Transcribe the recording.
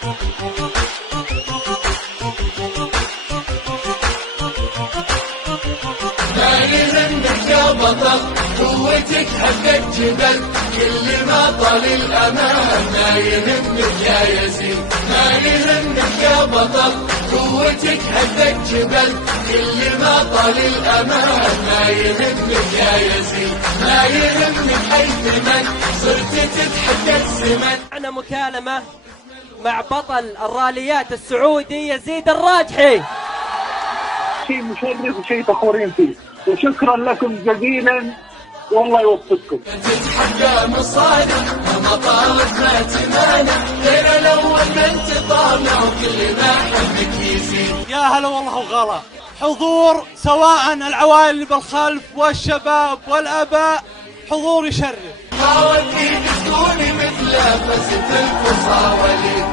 ما يهمك يا بطل قوتك هدت جبل، كل ما طال الأمان ما يهمك يا يزيد. ما يهمك يا بطل قوتك هدت جبل، كل ما طال الأمان ما يهمك يا يزيد. ما يهمك أي ثمن صرت تتحدى الزمن. معنا مكالمة مع بطل الراليات السعودي يزيد الراجحي. شيء مشرف وشيء فخورين فيه، وشكرا لكم جزيلا والله يوفقكم. تتحدى مصالح ما طالت ما تمانع، غير الاول انت طالع وكل ما حبك يزيد. يا هلا والله وغلا، حضور سواء العوائل بالخلف والشباب والاباء، حضور يشرف. ما وديك تكوني مثل فزة الفصاولي.